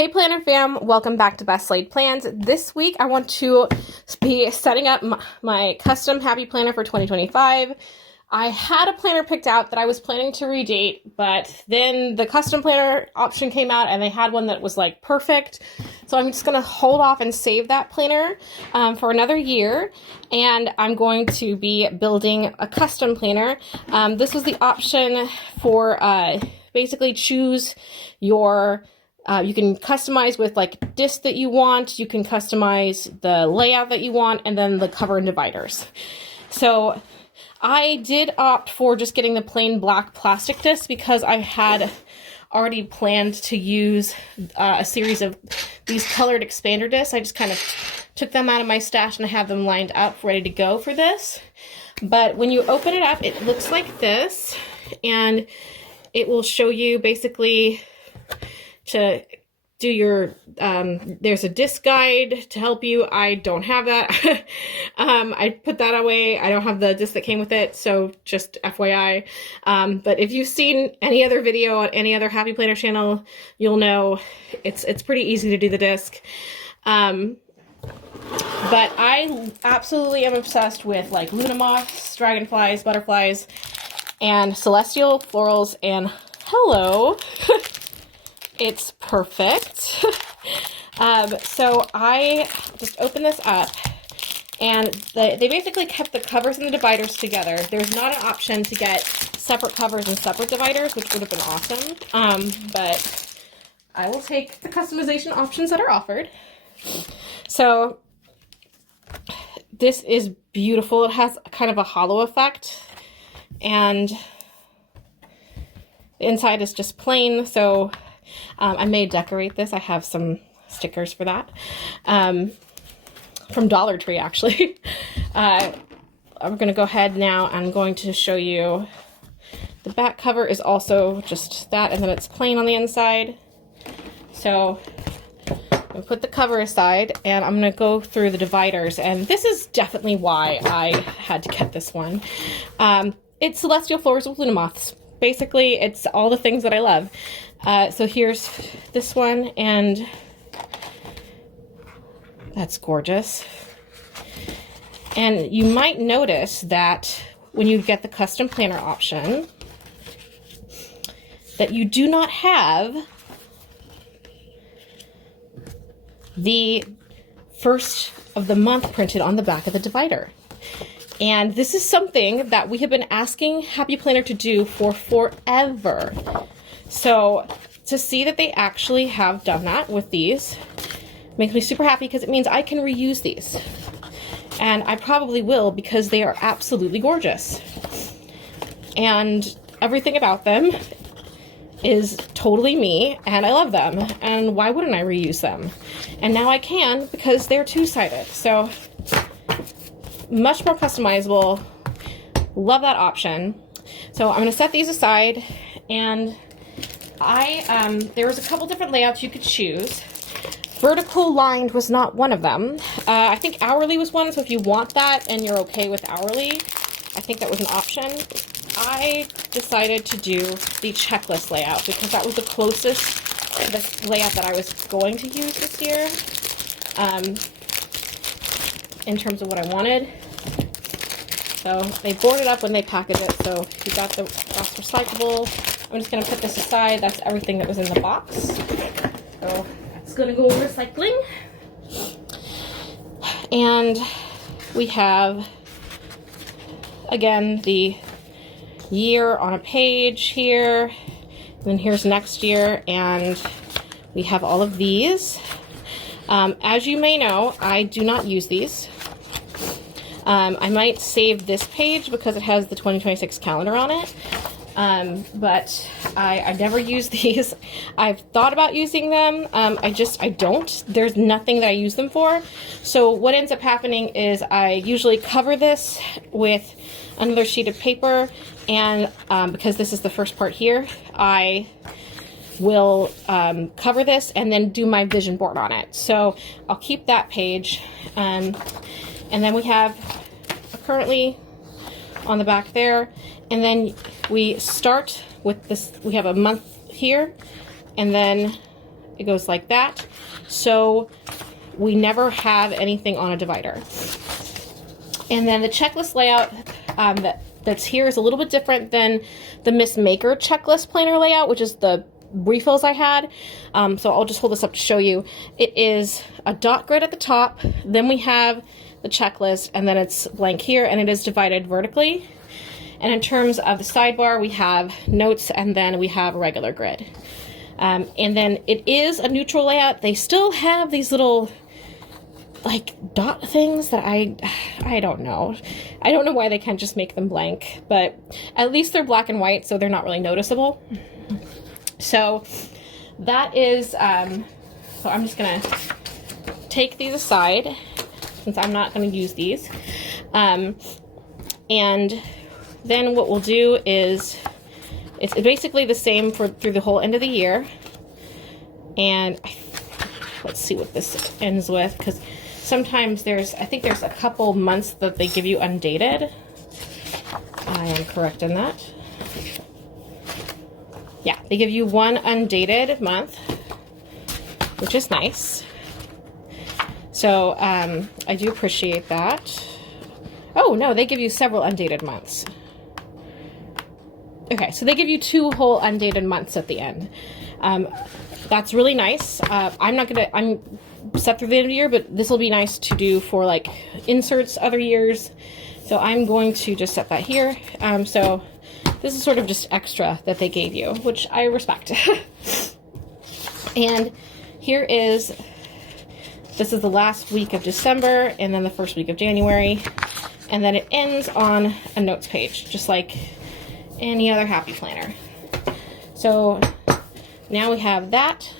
Hey Planner fam, welcome back to Best Laid Plans. This week I want to be setting up my custom happy planner for 2025. I had a planner picked out that I was planning to redate, but then the custom planner option came out and they had one that was like perfect. So I'm just gonna hold off and save that planner for another year. And I'm going to be building a custom planner. This was the option for basically choose your you can customize with like disc that you want, you can customize the layout that you want, and then the cover and dividers. So I did opt for just getting the plain black plastic disc because I had already planned to use a series of these colored expander discs. I just kind of took them out of my stash and I have them lined up ready to go for this. But when you open it up, it looks like this, and it will show you basically to do your, there's a disc guide to help you. I don't have that. I put that away. I don't have the disc that came with it, so just FYI. But if you've seen any other video on any other Happy Planner channel, you'll know it's pretty easy to do the disc. But I absolutely am obsessed with like Luna moths, dragonflies, butterflies, and celestial florals, and hello. It's perfect. So I just opened this up, and they basically kept the covers and the dividers together. There's not an option to get separate covers and separate dividers, which would have been awesome. But I will take the customization options that are offered. So this is beautiful. It has kind of a hollow effect, and the inside is just plain. So I may decorate this. I have some stickers for that from Dollar Tree, actually. I'm going to go ahead now. I'm going to show you the back cover is also just that, and then it's plain on the inside. So I'm going to put the cover aside, and I'm going to go through the dividers, and this is definitely why I had to get this one. It's Celestial Flowers with Luna Moths. Basically, it's all the things that I love. So here's this one, and that's gorgeous. And you might notice that when you get the custom planner option, that you do not have the first of the month printed on the back of the divider. And this is something that we have been asking Happy Planner to do for forever. So to see that they actually have done that with these makes me super happy, because it means I can reuse these. And I probably will, because they are absolutely gorgeous. And everything about them is totally me, and I love them. And why wouldn't I reuse them? And now I can, because they're two-sided. So much more customizable. Love that option. So I'm going to set these aside, and there was a couple different layouts you could choose. Vertical lined was not one of them. I think hourly was one, so if you want that and you're okay with hourly, I think that was an option. I decided to do the checklist layout because that was the closest to the layout that I was going to use this year, in terms of what I wanted. So they board it up when they package it, so you got the box recyclable. I'm just going to put this aside. That's everything that was in the box. So it's going to go recycling. And we have, again, the year on a page here. And then here's next year. And we have all of these. As you may know, I do not use these. I might save this page because it has the 2026 calendar on it. But I never use these. I've thought about using them. I don't. There's nothing that I use them for. So what ends up happening is I usually cover this with another sheet of paper, and because this is the first part here, I will cover this and then do my vision board on it. So I'll keep that page. And then we have currently on the back there, and then we start with this. We have a month here, and then It goes like that. So we never have anything on a divider. And then the checklist layout that's here is a little bit different than the Miss Maker checklist planner layout, which is the refills I had. So I'll just hold this up to show you. It is a dot grid at the top, then we have the checklist, and then it's blank here, and it is divided vertically. And in terms of the sidebar, we have notes, and then we have a regular grid. And then it is a neutral layout. They still have these little like dot things that I don't know. I don't know why they can't just make them blank, but at least they're black and white, so they're not really noticeable. So that is, so I'm just gonna take these aside since I'm not gonna use these. And then what we'll do is, it's basically the same through the whole end of the year. And let's see what this ends with, because sometimes I think there's a couple months that they give you undated. I am correct in that. Yeah, they give you one undated month, which is nice. So I do appreciate that. Oh no, they give you several undated months. Okay, so they give you 2 whole undated months at the end. That's really nice. I'm set through the end of the year, but this will be nice to do for like inserts other years. So I'm going to just set that here. So this is sort of just extra that they gave you, which I respect. And here is, this is the last week of December and then the first week of January. And then it ends on a notes page, just like any other happy planner. So now we have that.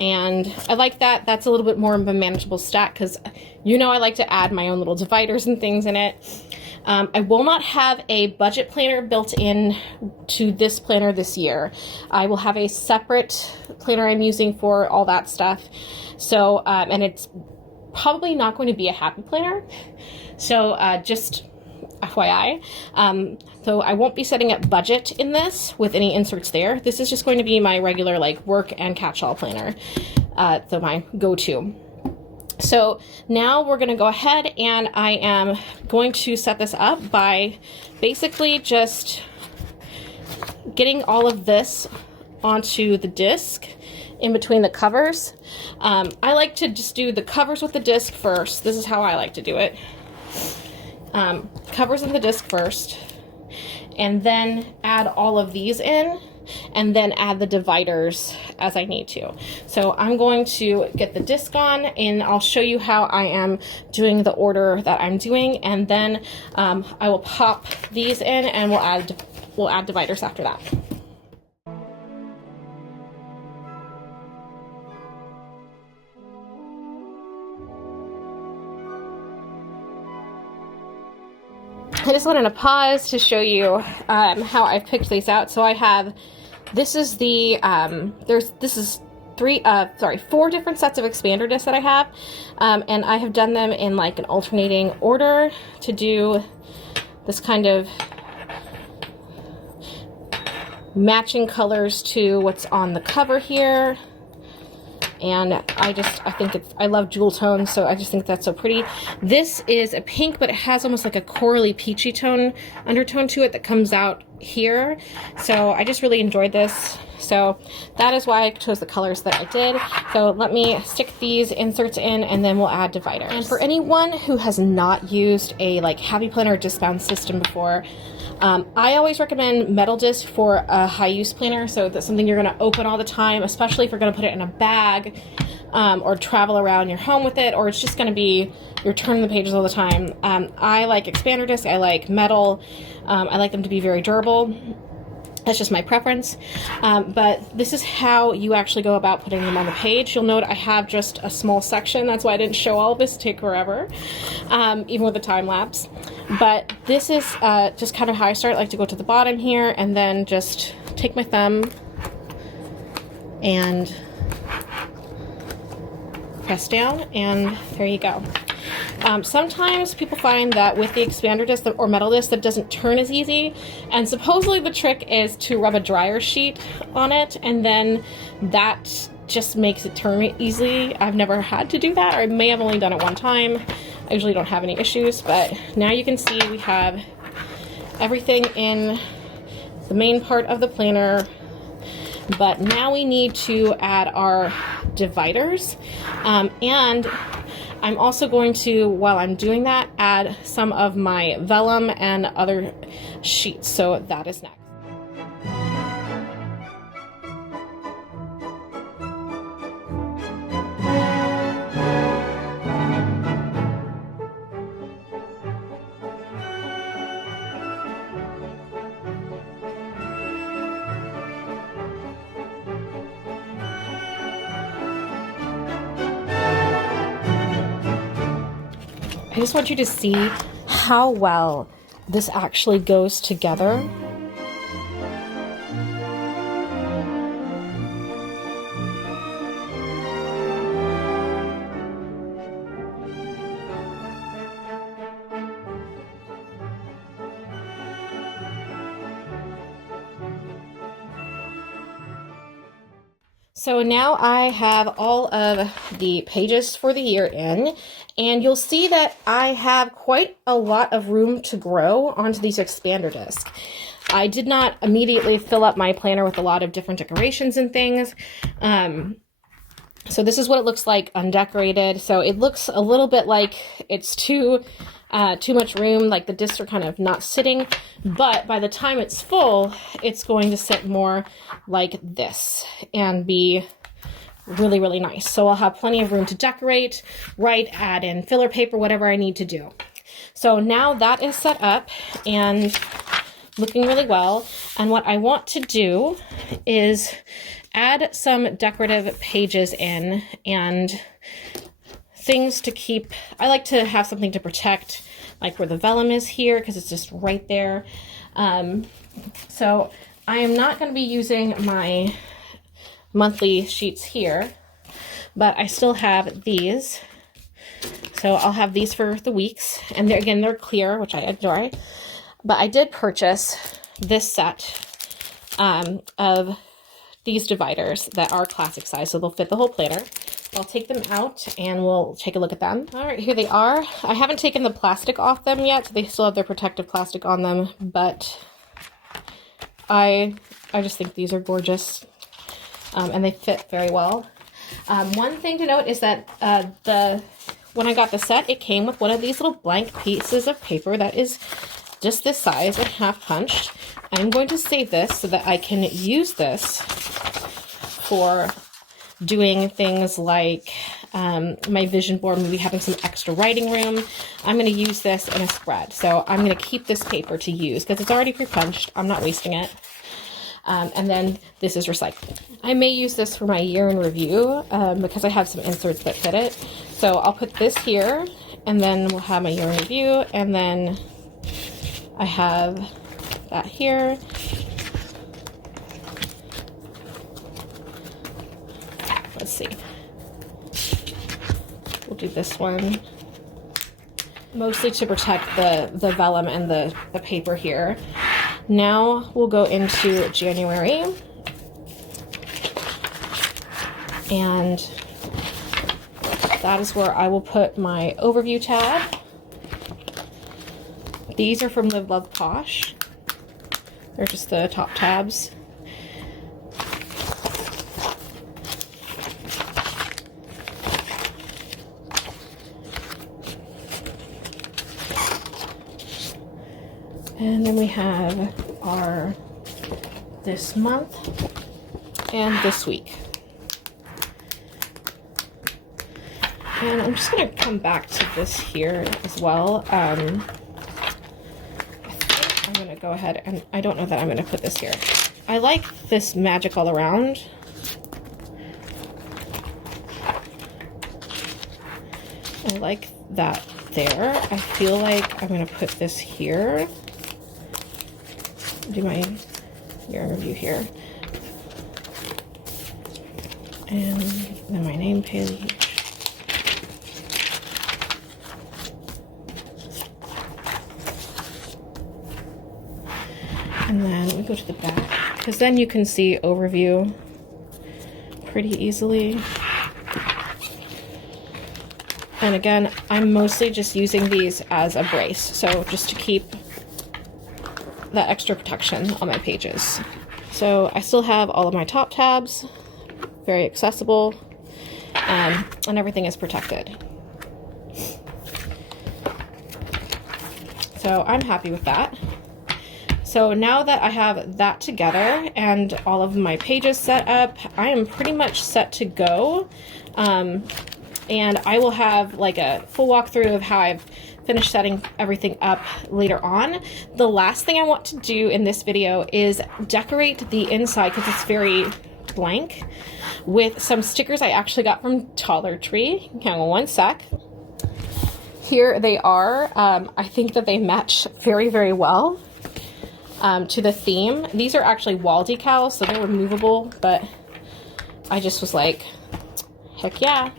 And I like that. That's a little bit more of a manageable stack because I like to add my own little dividers and things in it. I will not have a budget planner built in to this planner this year. I will have a separate planner I'm using for all that stuff. So, and it's probably not going to be a happy planner. So just FYI. So I won't be setting up budget in this with any inserts there. This is just going to be my regular like work and catch-all planner. So my go-to. So now we're going to go ahead and I am going to set this up by basically just getting all of this onto the disc in between the covers. I like to just do the covers with the disc first. This is how I like to do it. Covers in the disc first, and then add all of these in, and then add the dividers as I need to. So I'm going to get the disc on, and I'll show you how I am doing the order that I'm doing, and then I will pop these in, and we'll add dividers after that. I just wanted to pause to show you how I've picked these out. So I have, this is the, this is 4 different sets of expander discs that I have. And I have done them in like an alternating order to do this kind of matching colors to what's on the cover here. And I love jewel tones, so I just think that's so pretty. This is a pink, but it has almost like a corally peachy tone, undertone to it that comes out here. So I just really enjoyed this. So that is why I chose the colors that I did. So let me stick these inserts in and then we'll add dividers. And for anyone who has not used a like happy planner discount system before, I always recommend metal disc for a high use planner, so that's something you're going to open all the time, especially if you're going to put it in a bag or travel around your home with it, or it's just going to be you're turning the pages all the time. I like expander disc, I like metal, I like them to be very durable. That's just my preference. But this is how you actually go about putting them on the page. You'll note I have just a small section. That's why I didn't show all of this. It'd take forever, even with the time lapse. But this is just kind of how I start. I like to go to the bottom here and then just take my thumb and press down, and there you go. Sometimes people find that with the expander disc or metal disc that doesn't turn as easy, and supposedly the trick is to rub a dryer sheet on it, and then that just makes it turn easily. I've never had to do that, or I may have only done it one time. I usually don't have any issues, but now you can see we have everything in the main part of the planner. But now we need to add our dividers, and I'm also going to, while I'm doing that, add some of my vellum and other sheets. So that is next. I just want you to see how well this actually goes together. So now I have all of the pages for the year in, and you'll see that I have quite a lot of room to grow onto these expander discs. I did not immediately fill up my planner with a lot of different decorations and things. So this is what it looks like undecorated. So it looks a little bit like it's too much room, like the discs are kind of not sitting, but by the time it's full, it's going to sit more like this and be really, really nice. So I'll have plenty of room to decorate, write, add in filler paper, whatever I need to do. So now that is set up and looking really well. And what I want to do is add some decorative pages in and things to keep. I like to have something to protect, like where the vellum is here, because it's just right there. So I am not going to be using my monthly sheets here, but I still have these. So I'll have these for the weeks, and they're clear, which I enjoy. But I did purchase this set of these dividers that are classic size, so they'll fit the whole planner. I'll take them out and we'll take a look at them. All right, here they are. I haven't taken the plastic off them yet, so they still have their protective plastic on them, but I just think these are gorgeous, and they fit very well. One thing to note is that when I got the set, it came with one of these little blank pieces of paper that is just this size and half punched. I'm going to save this so that I can use this for doing things like my vision board, maybe having some extra writing room. I'm going to use this in a spread. So I'm going to keep this paper to use because it's already pre-punched. I'm not wasting it. And then this is recycled. I may use this for my year in review because I have some inserts that fit it. So I'll put this here, and then we'll have my year in review, and then I have that here. Let's see. We'll do this one. Mostly to protect the vellum and the paper here. Now we'll go into January. And that is where I will put my overview tab. These are from Live Love Posh. They're just the top tabs. And then we have our this month and this week. And I'm just going to come back to this here as well. I think I'm going to go ahead and I don't know that I'm going to put this here. I like this magic all around. I like that there. I feel like I'm going to put this here. Do my year in review here. And then my name page. And then we go to the back, because then you can see overview pretty easily. And again, I'm mostly just using these as a brace, so just to keep that extra protection on my pages. So I still have all of my top tabs, very accessible, and everything is protected. So I'm happy with that. So now that I have that together and all of my pages set up, I am pretty much set to go. And I will have like a full walkthrough of how I've finished setting everything up later on. The last thing I want to do in this video is decorate the inside, because it's very blank, with some stickers I actually got from Dollar Tree. Hang on one sec. Here they are. I think that they match very, very well to the theme. These are actually wall decals, so they're removable, but I just was like, heck yeah.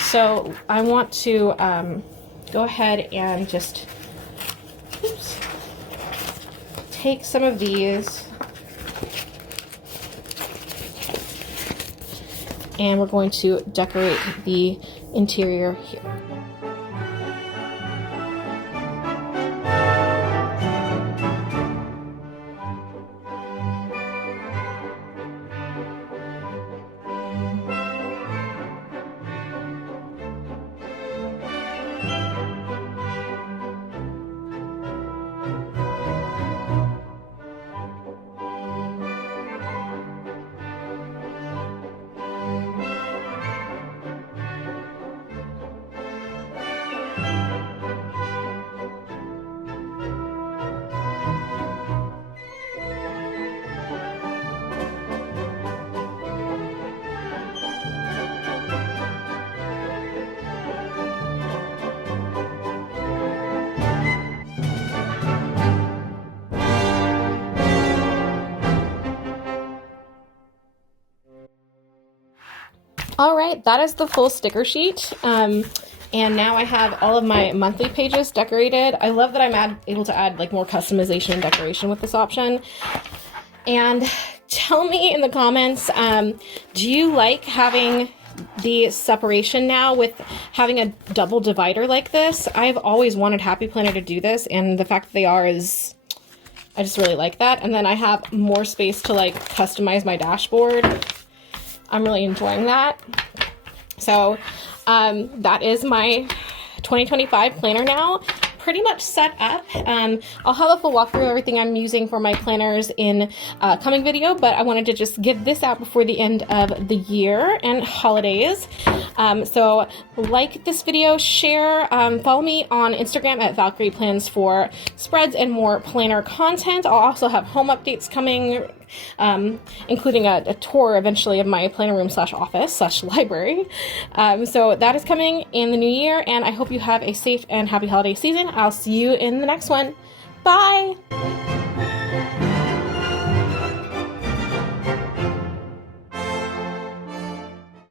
So I want to go ahead and just take some of these, and we're going to decorate the interior here. All right, that is the full sticker sheet. And now I have all of my monthly pages decorated. I love that I'm able to add like more customization and decoration with this option. And tell me in the comments, do you like having the separation now with having a double divider like this? I've always wanted Happy Planner to do this, and the fact that they are is, I just really like that. And then I have more space to like customize my dashboard. I'm really enjoying that. So that is my 2025 planner now, pretty much set up. I'll have a full walkthrough of everything I'm using for my planners in a coming video, but I wanted to just get this out before the end of the year and holidays. So like this video, share, follow me on Instagram at Valkyrie Plans for spreads and more planner content. I'll also have home updates coming, including a tour eventually of my planner room / office / library. So that is coming in the new year, and I hope you have a safe and happy holiday season. I'll see you in the next one. Bye!